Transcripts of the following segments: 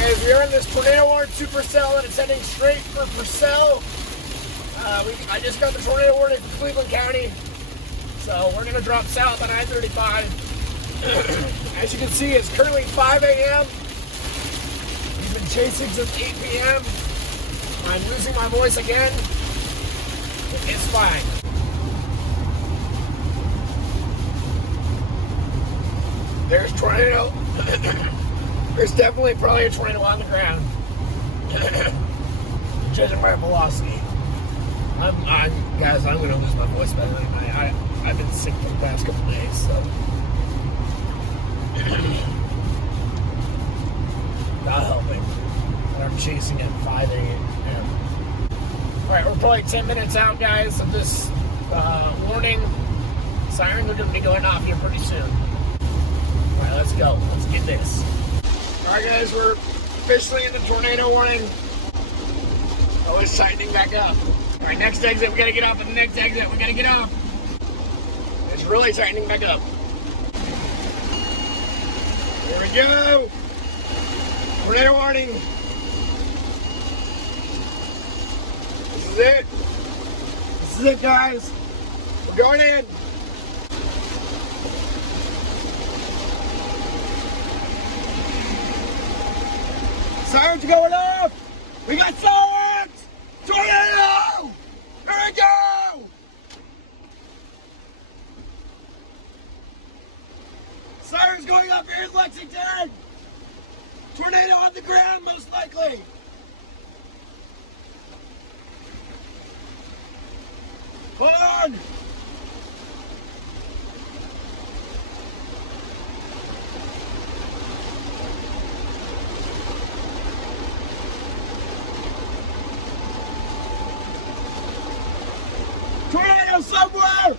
Guys, we are in this tornado warning to Purcell, and it's heading straight for Purcell. I just got the tornado warning from Cleveland County, so we're going to drop south on I-35. As you can see, it's currently 5 a.m. We've been chasing since 8 p.m. I'm losing my voice again. It's fine. There's tornado. There's definitely probably a tornado on the ground. Judging by velocity. Guys, I'm gonna lose my voice by the way. I've been sick for the past couple days, so not helping. And I'm chasing at 5 a.m. Alright, we're probably 10 minutes out, guys, of this warning. Sirens are gonna be going off here pretty soon. Alright, let's go. Let's get this. Alright guys, we're officially in the tornado warning. Oh, it's tightening back up. Alright, next exit, we gotta get off at the next exit. We gotta get off. It's really tightening back up. There we go. Tornado warning. This is it. This is it, guys. We're going in. Sirens are going off! We got sirens! Tornado! Here we go! Sirens going up here in Lexington! Tornado on the ground, most likely! Hold on! Tornado somewhere!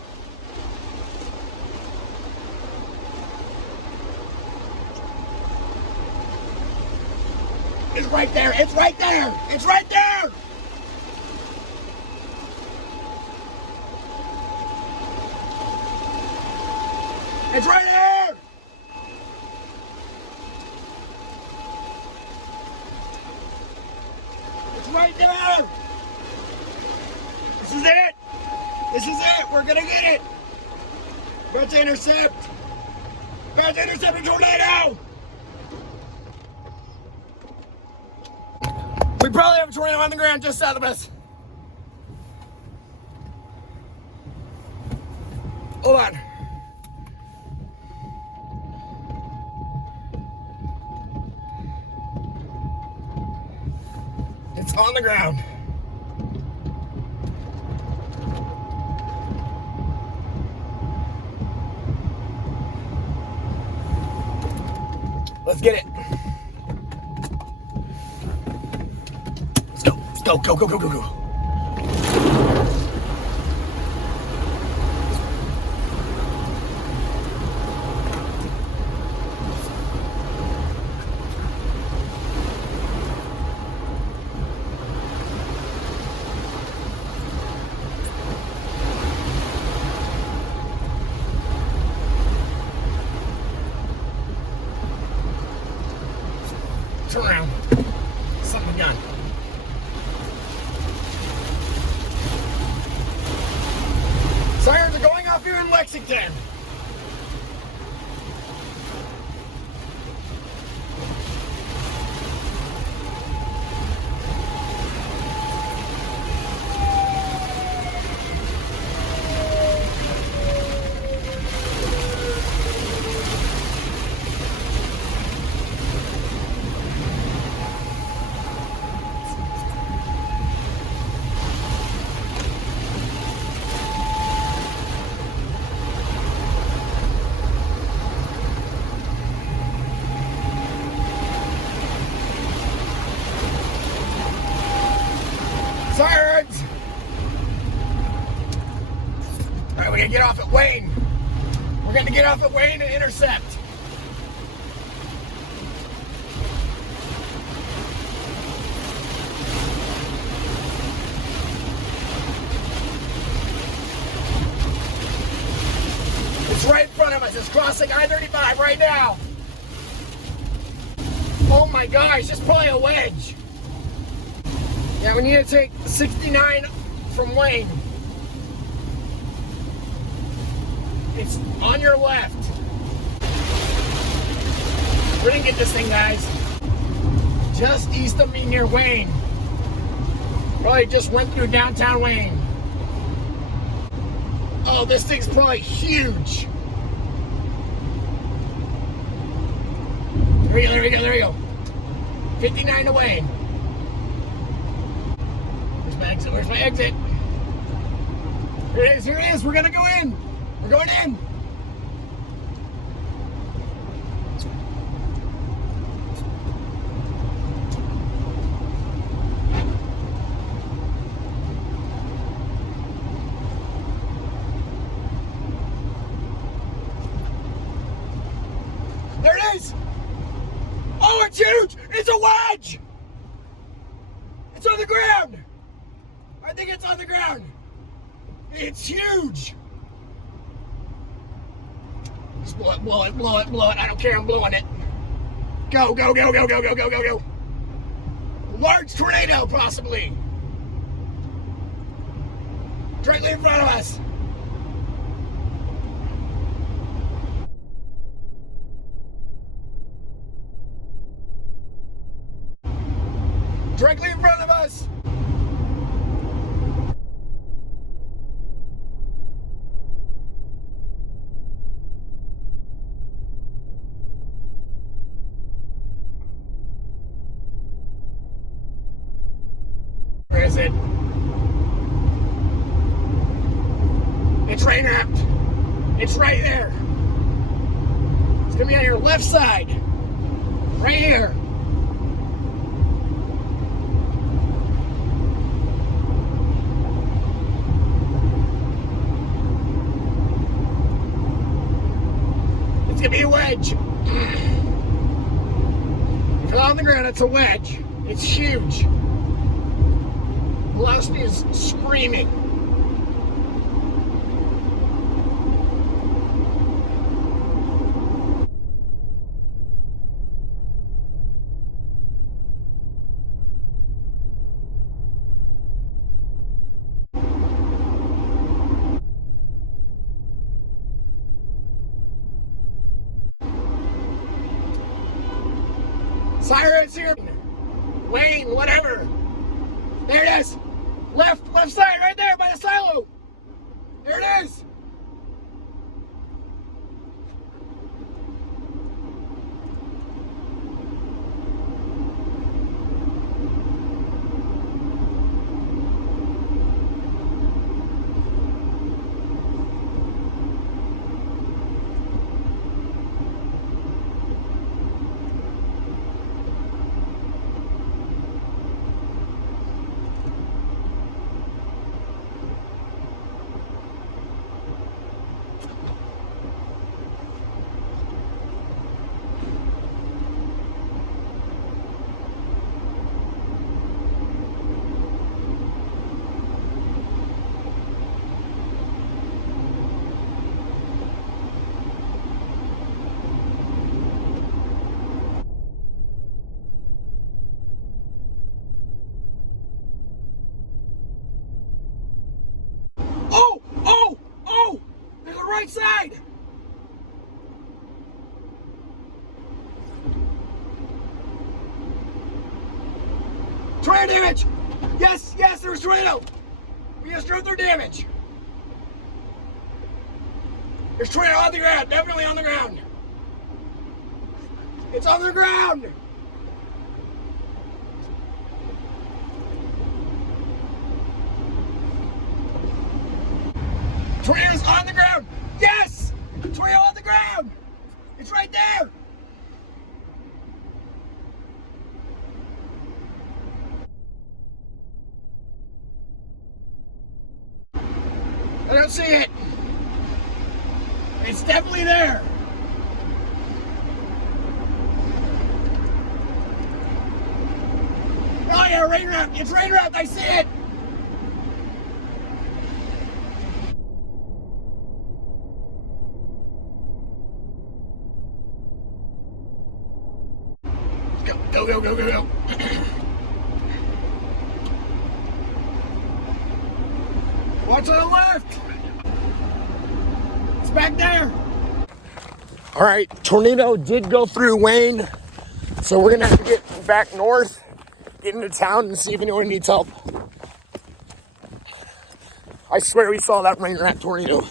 It's right there! It's right there! It's right there! It's right here! It's right there! This is it! This is it! We're gonna get it! We're about to intercept! We're about to intercept a tornado! We probably have a tornado on the ground just south of us. Hold on. It's on the ground. Let's get it. Let's go. Let's go. Go, go, go, go, go. Turn around. Something gun. Sirens are going off here in Lexington. Sirens! Alright, we're gonna get off at Wayne. We're gonna get off at Wayne and intercept. It's right in front of us. It's crossing I-35 right now. Oh my gosh, it's probably a wedge. Yeah, we need to take 69 from Wayne. It's on your left. We're gonna get this thing, guys. Just east of me near Wayne. Probably just went through downtown Wayne. Oh, this thing's probably huge. There we go, there we go, there we go. 59 to Wayne. Where's my exit? Where's my exit? Here it is, here it is. We're gonna go in. We're going in. There it is. Oh, it's huge. It's a wedge. It's on the ground. I think it's on the ground. It's huge. Just blow it, blow it, blow it, blow it. I don't care, I'm blowing it. Go, go, go, go, go, go, go, go, go. Large tornado, possibly. Directly in front of us. Directly in front of us. Where is it? It's rain wrapped. It's right there. It's gonna be on your left side. Right here. It's gonna be a wedge. If it's on the ground, it's a wedge. It's huge. Velocity is screaming. Sirens here. Wayne, whatever. There it is. Left side, right there by the silo. There it is. Right side. Tornado damage. Yes, there was tornado. We just drove through damage. There's tornado on the ground. Definitely on the ground. It's on the ground. Tornado's on the ground. Yes! Tornado on the ground. It's right there. I don't see it. It's definitely there. Oh yeah, rain wrapped. It's rain wrapped. I see it. Go, go, go, go, go. Watch on the left. It's back there. All right, tornado did go through Wayne, so we're gonna have to get back north, get into town, and see if anyone needs help. I swear we saw that rain rat tornado.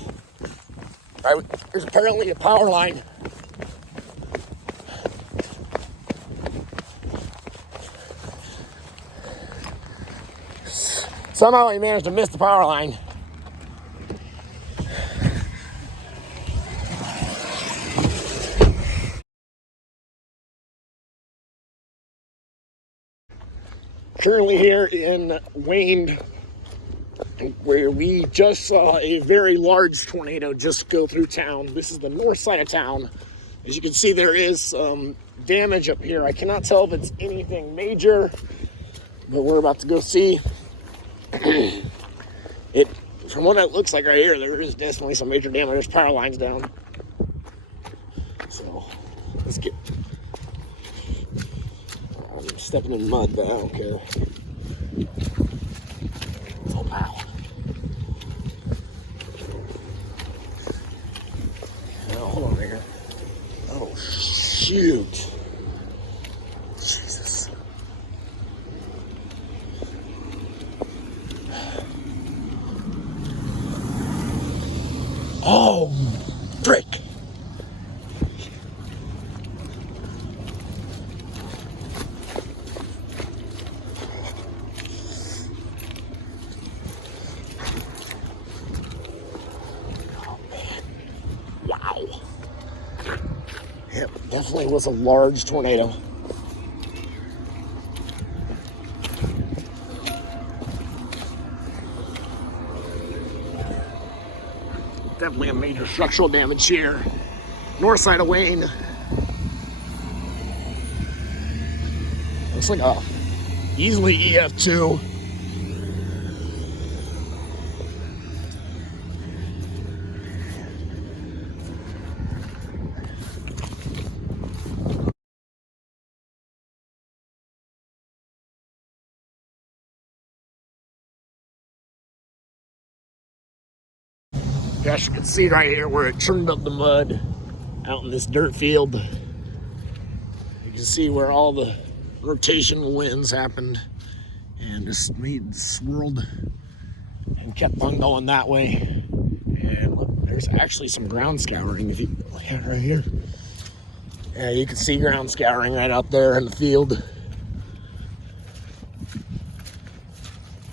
Right, there's apparently a power line. Somehow he managed to miss the power line. Currently here in Wayne, where we just saw a very large tornado just go through town. This is the north side of town. As you can see, there is some damage up here. I cannot tell if it's anything major, but we're about to go see. From what it looks like right here, there is definitely some major damage. There's power lines down. So let's get. I'm stepping in mud, but I don't care. Oh wow! Oh, hold on there. Oh shoot! Jesus! Oh, frick! Wow. It definitely was a large tornado. Definitely a major structural damage here. North side of Wayne. Looks like a easily EF2. Gosh, you can see right here where it churned up the mud out in this dirt field. You can see where all the rotational winds happened and just made swirled and kept on going that way. And look, there's actually some ground scouring. If you look at it right here, yeah, you can see ground scouring right out there in the field.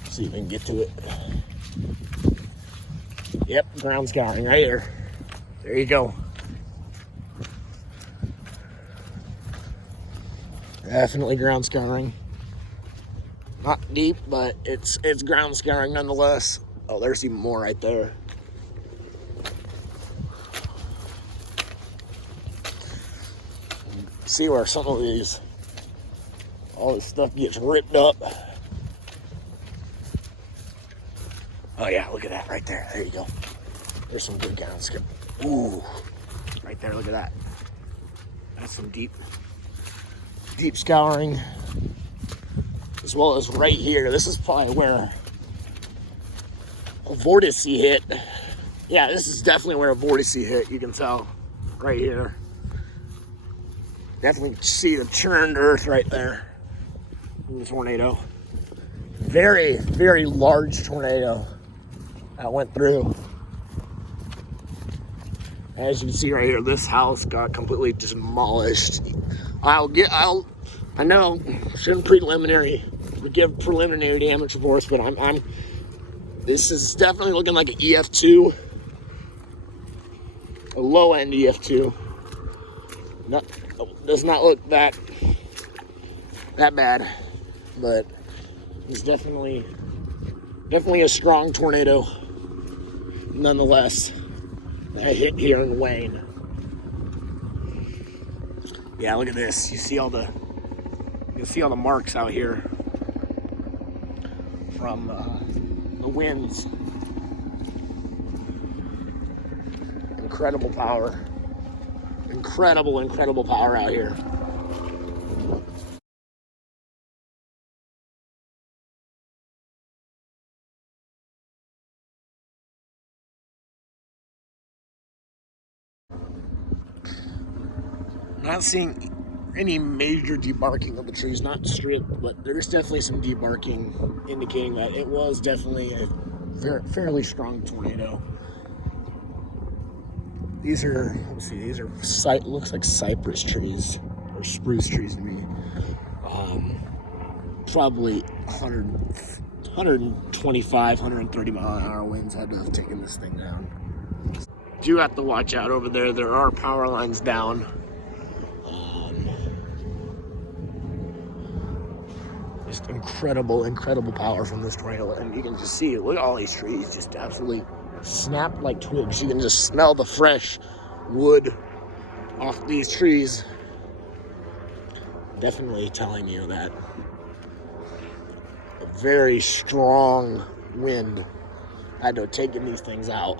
See if we can get to it. Yep, ground scouring right here. There you go. Definitely ground scouring. Not deep, but it's ground scouring nonetheless. Oh, there's even more right there. See where some of these, all this stuff gets ripped up. Oh yeah, look at that right there. There you go. There's some good ground scouring. Ooh, right there, look at that. That's some deep scouring. As well as right here. This is probably where a vortice hit. Yeah, this is definitely where a vortice hit. You can tell right here. Definitely see the churned earth right there in the tornado. Very, very large tornado that went through. As you can see right here, this house got completely demolished. I know, shouldn't give preliminary damage reports, but this is definitely looking like an EF2, a low end EF2. Does not look that bad, but it's definitely a strong tornado, nonetheless. That hit here in Wayne. Yeah, look at this. You see all the marks out here from the winds. Incredible power. Incredible power out here. Not seeing any major debarking of the trees, not stripped, but there's definitely some debarking indicating that it was definitely a fairly strong tornado. These are, let's see, these are looks like cypress trees or spruce trees to me. Probably 125, 130 mile an hour winds had to have taken this thing down. Do have to watch out over there. There are power lines down. Just incredible power from this tornado, and you can just see, look at all these trees just absolutely snap like twigs. You can just smell the fresh wood off these trees. Definitely telling you that a very strong wind had to have taken these things out.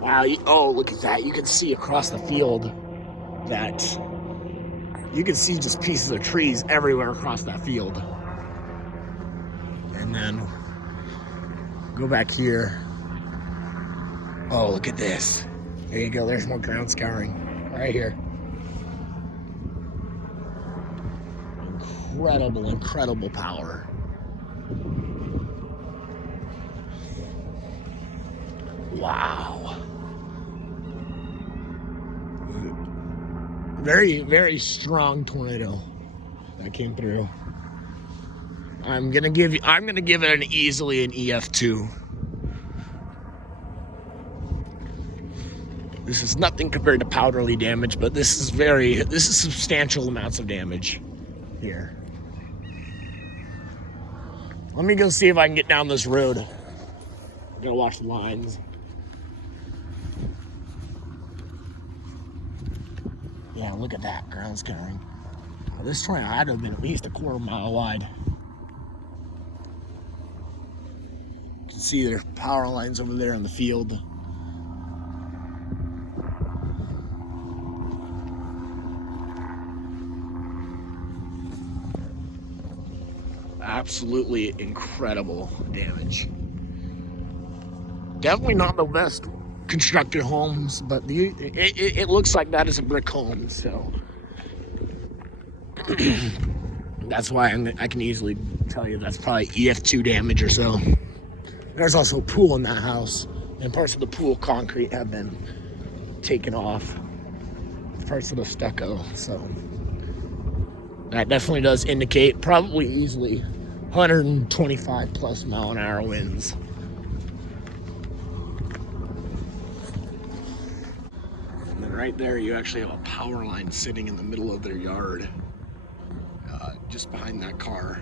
Wow, oh, look at that. You can see across the field that you can see just pieces of trees everywhere across that field. And then go back here. Oh, look at this. There you go. There's more ground scouring right here. Incredible power. Wow. Very strong tornado that came through. I'm gonna give it an easily an EF2. This is nothing compared to powderly damage, but this is substantial amounts of damage here. Let me go see if I can get down this road. I gotta watch the lines. Yeah, look at that ground scouring. This tornado had to have been at least a quarter mile wide. You can see there's power lines over there in the field. Absolutely incredible damage. Definitely not the best constructed homes, but it looks like that is a brick home, so that's why I can easily tell you that's probably EF2 damage or so. There's also a pool in that house, and parts of the pool concrete have been taken off. Parts of the stucco, so that definitely does indicate probably easily 125 plus mile an hour winds. And then right there, you actually have a power line sitting in the middle of their yard, just behind that car,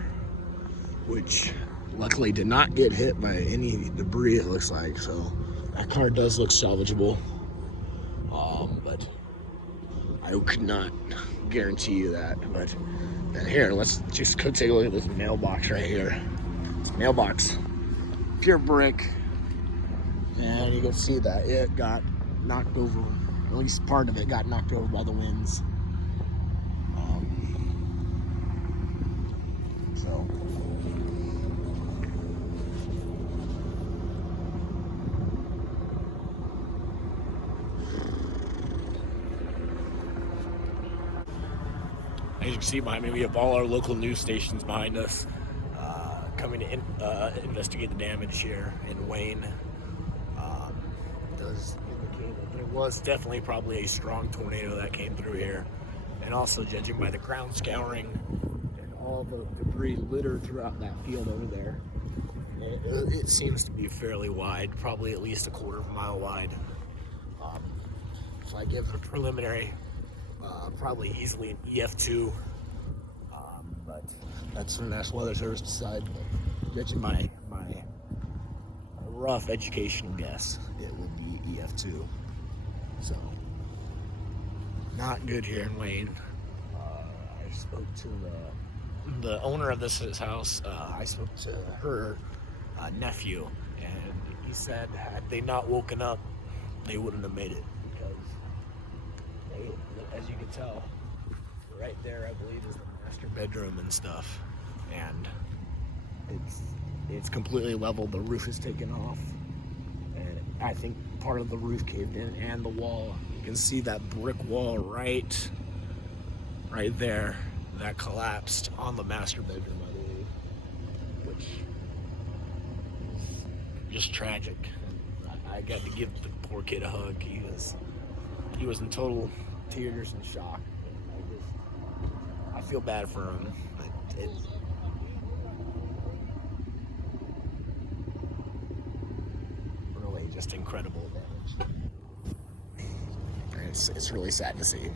which luckily did not get hit by any debris, it looks like. So that car does look salvageable, but I could not guarantee you that. But and here, let's just go take a look at this mailbox right here. This mailbox, pure brick, and you can see that it got knocked over. At least part of it got knocked over by the winds. So as you can see behind me, we have all our local news stations behind us, coming to investigate the damage here in Wayne. It does indicate that there was definitely probably a strong tornado that came through here, and also judging by the ground scouring and all the debris littered throughout that field over there, it seems to be fairly wide, probably at least a quarter of a mile wide. If I give it a preliminary, probably easily an EF2, but that's from National Weather Service to decide. But judging my rough educational guess, it would be EF2. So not good here in Wayne. I spoke to the owner of this house. I spoke to her nephew, and he said had they not woken up, they wouldn't have made it, because as you can tell, right there, I believe, is the master bedroom and stuff, and it's completely leveled. The roof is taken off, and I think part of the roof caved in and the wall. You can see that brick wall right there that collapsed on the master bedroom, I believe, which is just tragic. I got to give the poor kid a hug. He was in total tears and shock. I feel bad for him. It's really just incredible damage. It's really sad to see.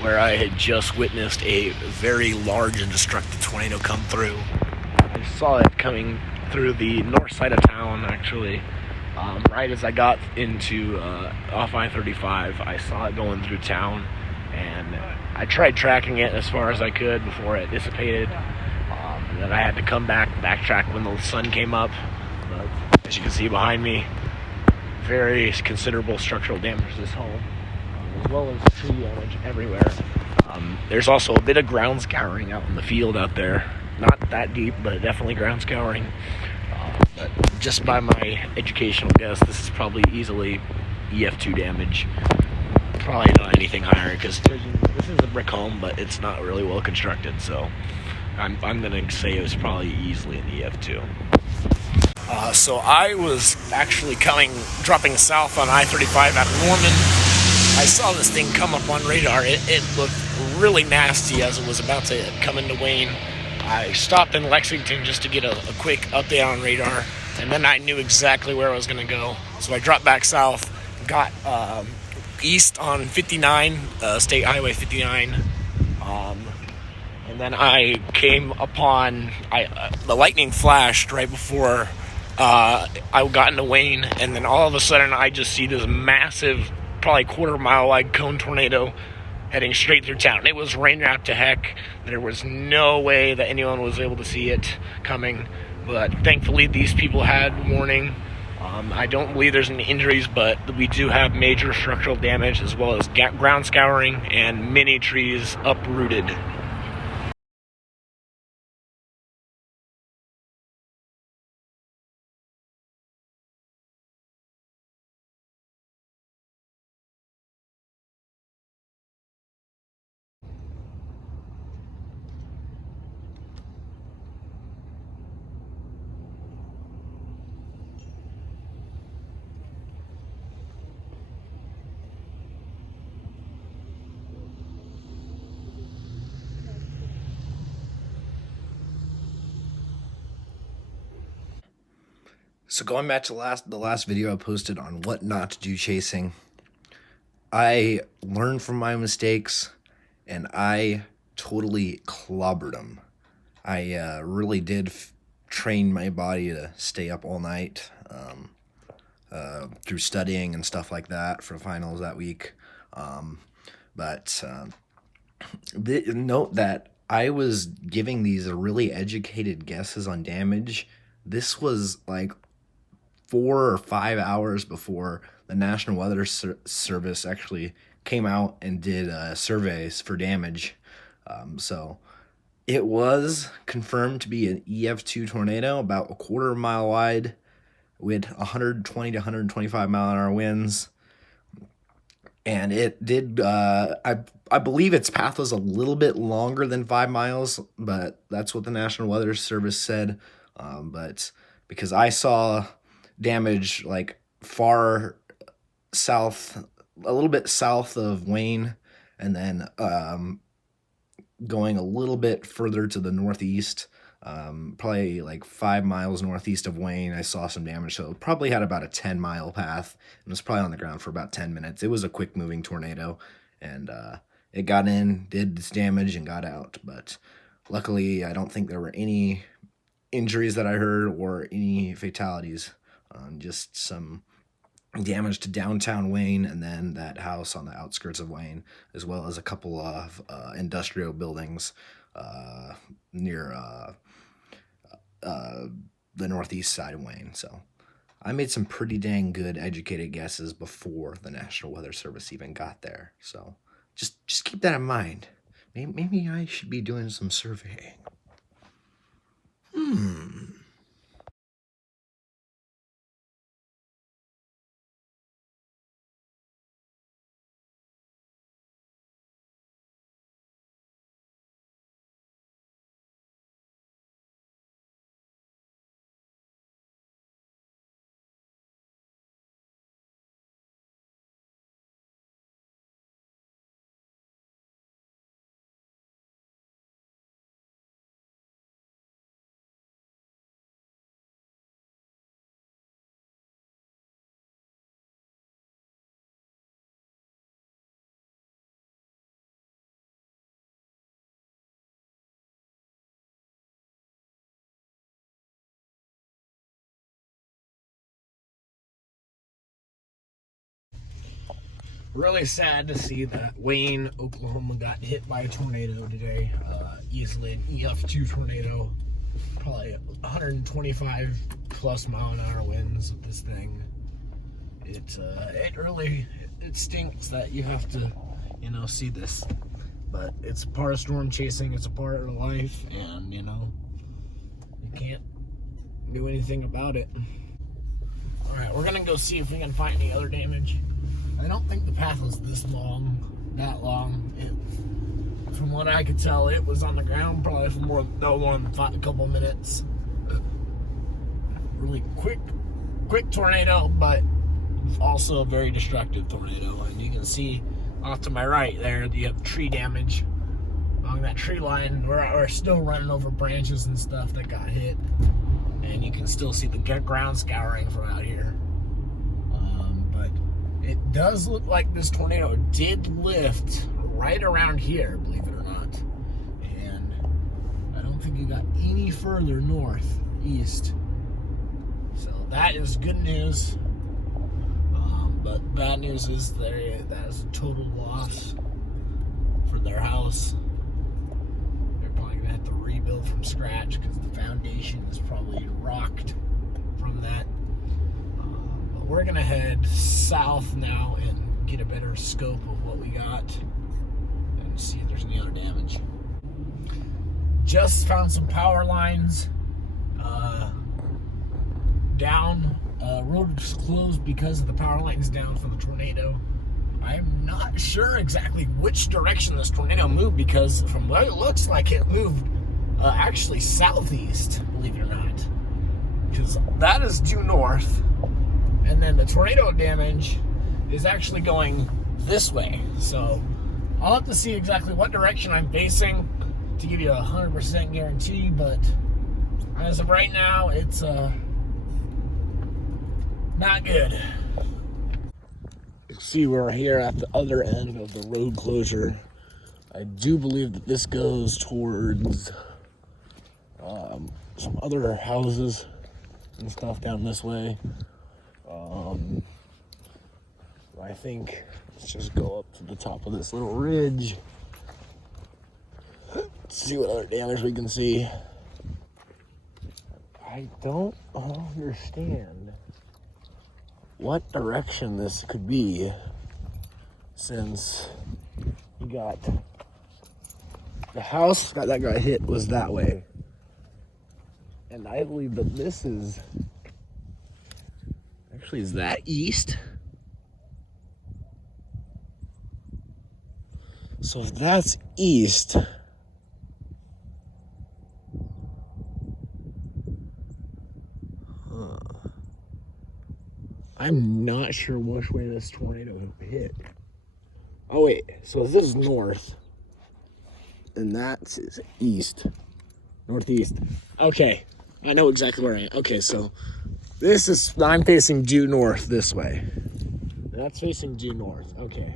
Where I had just witnessed a very large and destructive tornado come through. I saw it coming through the north side of town, actually. Right as I got into off I-35, I saw it going through town, and I tried tracking it as far as I could before it dissipated. Then I had to come backtrack when the sun came up. But as you can see behind me, very considerable structural damage to this home, as well as tree damage everywhere. There's also a bit of ground scouring out in the field out there. Not that deep, but definitely ground scouring. But just by my educational guess, this is probably easily EF2 damage. Probably not anything higher, because this is a brick home, but it's not really well constructed. So I'm gonna say it was probably easily an EF2. So I was actually dropping south on I-35 out of Norman. I saw this thing come up on radar. It looked really nasty as it was about to come into Wayne. I stopped in Lexington just to get a quick update on radar, and then I knew exactly where I was going to go. So I dropped back south, got east on 59, State Highway 59, and then I came upon, the lightning flashed right before I got into Wayne, and then all of a sudden I just see this massive, probably quarter-mile wide cone tornado heading straight through town. It was rain-wrapped to heck. There was no way that anyone was able to see it coming, but thankfully these people had warning. I don't believe there's any injuries, but we do have major structural damage, as well as ground scouring and many trees uprooted. So going back to the last video I posted on what not to do chasing, I learned from my mistakes, and I totally clobbered them. I really did train my body to stay up all night through studying and stuff like that for finals that week. But note that I was giving these really educated guesses on damage. This was like 4 or 5 hours before the National Weather Service actually came out and did surveys for damage. So it was confirmed to be an EF2 tornado, about a quarter mile wide, with 120 to 125 mile an hour winds. And it did, I believe its path was a little bit longer than 5 miles, but that's what the National Weather Service said. But because I saw damage like far south, a little bit south of Wayne, and then going a little bit further to the northeast, probably like 5 miles northeast of Wayne, I saw some damage. So it probably had about a 10-mile path, and was probably on the ground for about 10 minutes. It was a quick moving tornado, and it got in, did its damage, and got out. But luckily, I don't think there were any injuries that I heard or any fatalities. Just some damage to downtown Wayne, and then that house on the outskirts of Wayne, as well as a couple of industrial buildings near the northeast side of Wayne. So I made some pretty dang good educated guesses before the National Weather Service even got there. So just keep that in mind. Maybe I should be doing some surveying. Really sad to see that Wayne, Oklahoma got hit by a tornado today. Easily an EF2 tornado. Probably 125 plus mile an hour winds with this thing. It stinks that you have to, see this. But it's a part of storm chasing, it's a part of life, and you can't do anything about it. Alright, we're gonna go see if we can find any other damage. I don't think the path was that long. From what I could tell, it was on the ground probably for more than a couple minutes. Really quick tornado, but also a very destructive tornado. And you can see off to my right there, you have tree damage along that tree line. We're still running over branches and stuff that got hit, and you can still see the ground scouring from out here. But it does look like this tornado did lift right around here, believe it or not. And I don't think it got any further northeast. So that is good news. But bad news is that is a total loss for their house. They're probably gonna have to rebuild from scratch because the foundation is probably rocked from that. But we're gonna head south now and get a better scope of what we got and see if there's any other damage. Just found some power lines down. Road was closed because of the power lines down from the tornado. I'm not sure exactly which direction this tornado moved, because from what it looks like, it moved actually southeast, believe it or not. Because that is due north, and then the tornado damage is actually going this way. So I'll have to see exactly what direction I'm facing to give you a 100% guarantee, but as of right now, it's not good. See, we're here at the other end of the road closure. I do believe that this goes towards some other houses and stuff down this way. I think let's just go up to the top of this little ridge. See what other damage we can see. I don't understand what direction this could be, since you got the house that got hit was that way, and I believe that this is that east. So if that's east, I'm not sure which way this tornado hit. Oh wait, so this is north, and that's east, northeast. Okay, I know exactly where I am. Okay, so I'm facing due north this way. That's facing due north. Okay.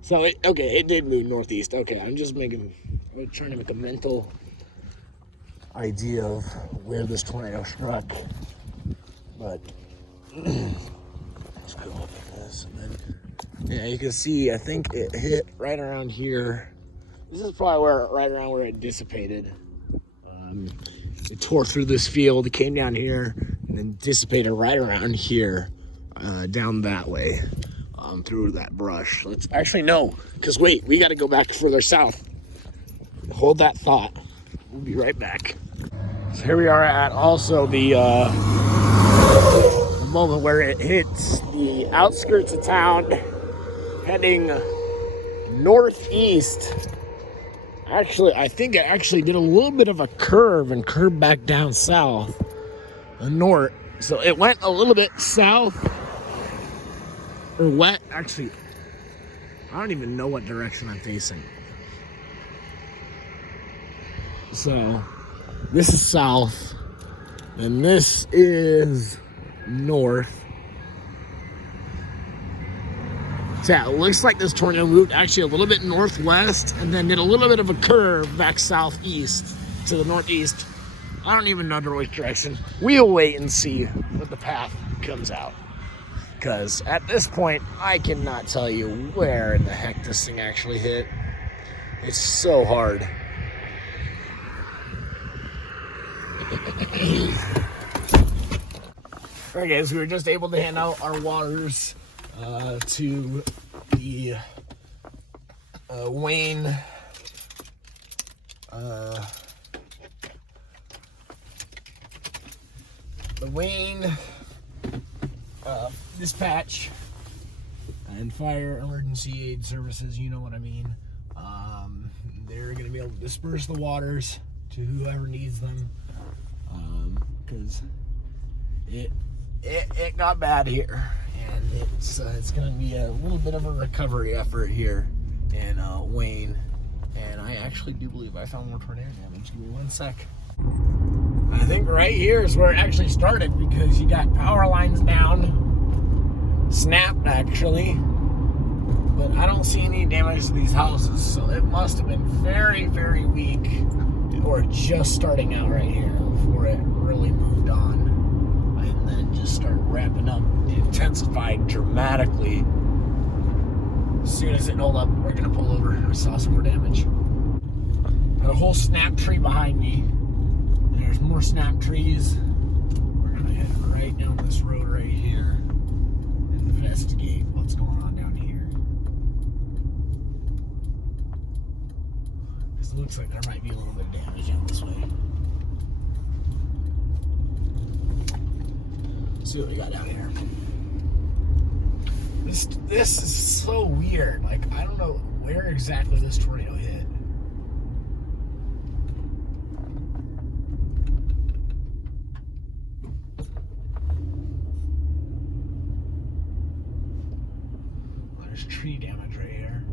So it did move northeast. Okay, I'm trying to make a mental idea of where this tornado struck. But let's go up like this, and then yeah, you can see. I think it hit right around here. This is probably right around where it dissipated. It tore through this field, it came down here, and then dissipated right around here, down that way, through that brush. Let's actually no, because wait, we got to go back further south. Hold that thought. We'll be right back. So here we are at also the moment where it hits the outskirts of town, heading northeast. Actually, I think it actually did a little bit of a curve and curved back down south and north. So it went a little bit south or west. Actually, I don't even know what direction I'm facing. So this is south and this is north. So yeah, it looks like this tornado moved actually a little bit northwest and then did a little bit of a curve back southeast to the northeast. I don't even know which direction. We'll wait and see what the path comes out. Because at this point, I cannot tell you where in the heck this thing actually hit. It's so hard. Alright guys, we were just able to hand out our waters to the Wayne dispatch and fire emergency aid services, you know what I mean. They're going to be able to disperse the waters to whoever needs them, because it got bad here, and it's going to be a little bit of a recovery effort here in Wayne. And I actually do believe I found more tornado damage. Give me 1 sec. I think right here is where it actually started, because you got power lines down, snapped actually, but I don't see any damage to these houses, so it must have been very, very weak, or just starting out right here before it really moved on, and then just started ramping up, intensified dramatically. As soon as it held up, we're gonna pull over. We saw some more damage. Got a whole snap tree behind me. And there's more snap trees. We're gonna head right down this road right here and investigate what's going on down here. Because it looks like there might be a little bit of damage down this way. Let's see what we got down here. This is so weird. Like, I don't know where exactly this tornado hit. There's tree damage right here.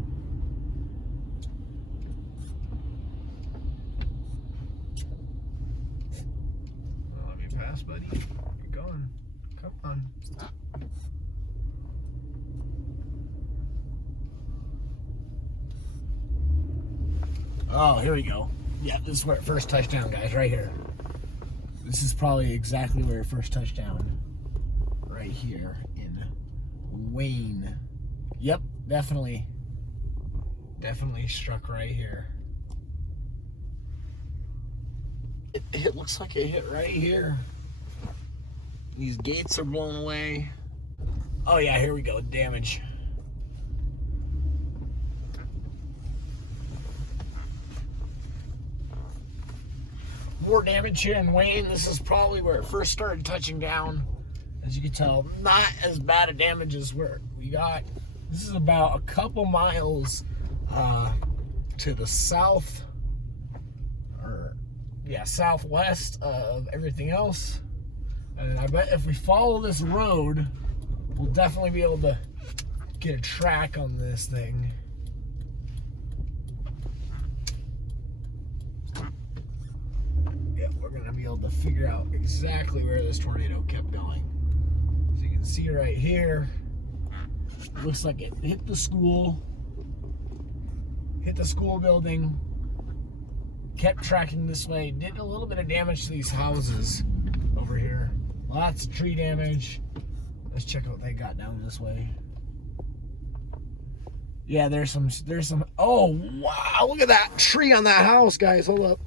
Well, let me pass, buddy. Keep going. Come on. Oh, here we go. Yeah, this is where it first touched down, guys, right here. This is probably exactly where it first touched down. Right here in Wayne. Yep, definitely. Definitely struck right here. It looks like it hit right here. These gates are blown away. Oh yeah, here we go, damage. More damage here in Wayne. This is probably where it first started touching down. As you can tell, not as bad a damage as where we got. This is about a couple miles to the south, or yeah, southwest of everything else. And I bet if we follow this road, we'll definitely be able to get a track on this thing. Yeah, we're gonna be able to figure out exactly where this tornado kept going. So you can see right here, it looks like it hit the school building, kept tracking this way, did a little bit of damage to these houses over here. Lots of tree damage. Let's check out what they got down this way. Yeah, there's some, oh wow, look at that tree on that house, guys. Hold up.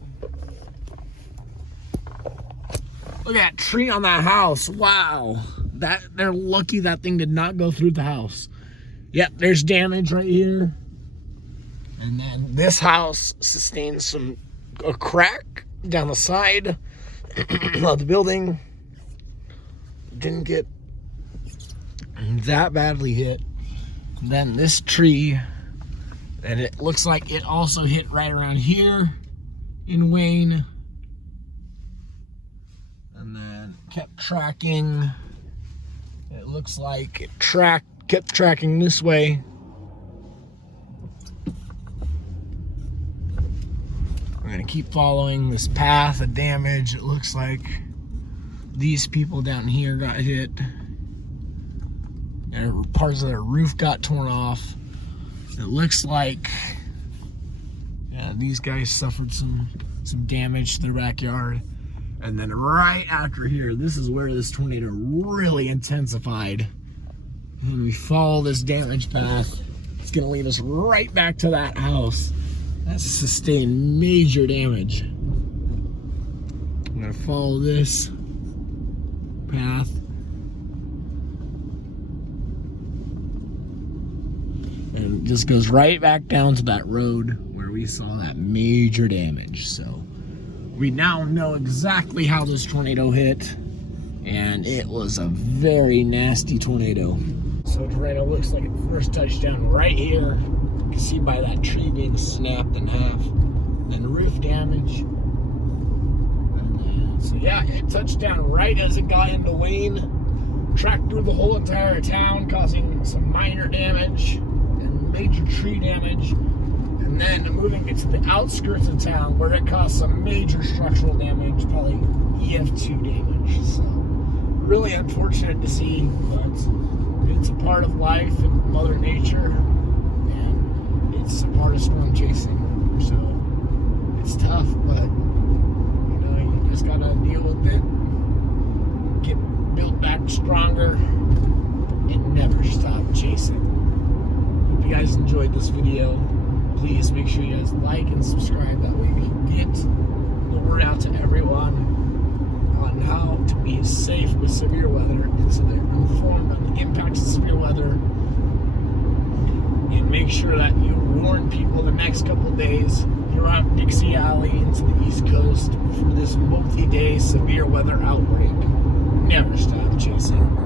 Look at that tree on that house. Wow. They're lucky that thing did not go through the house. Yep, there's damage right here. And then this house sustained a crack down the side of the building. Didn't get that badly hit. And then this tree, and it looks like it also hit right around here in Wayne. And then kept tracking. It looks like it kept tracking this way. We're gonna keep following this path of damage. It looks like these people down here got hit. And parts of their roof got torn off. It looks like, yeah, these guys suffered some damage to their backyard. And then right after here, this is where this tornado really intensified. And we follow this damage path. It's gonna lead us right back to that house. That's sustained major damage. I'm gonna follow this path. And it just goes right back down to that road where we saw that major damage. So we now know exactly how this tornado hit, and it was a very nasty tornado. So the tornado looks like it first touched down right here. You can see by that tree being snapped in half. Then the roof damage. So yeah, it touched down right as it got into Wayne. Tracked through the whole entire town, causing some minor damage and major tree damage. And then moving it to the outskirts of town where it caused some major structural damage, probably EF2 damage. So really unfortunate to see, but it's a part of life and Mother Nature, and it's a part of storm chasing. So it's tough, but you know, you just gotta deal with it, get built back stronger, and never stop chasing. Hope you guys enjoyed this video. Please make sure you guys like and subscribe. That way we can get the word out to everyone on how to be safe with severe weather, and so they're informed on the impacts of severe weather, and make sure that you warn people the next couple of days around Dixie Alley into the East Coast for this multi-day severe weather outbreak. Never stop chasing.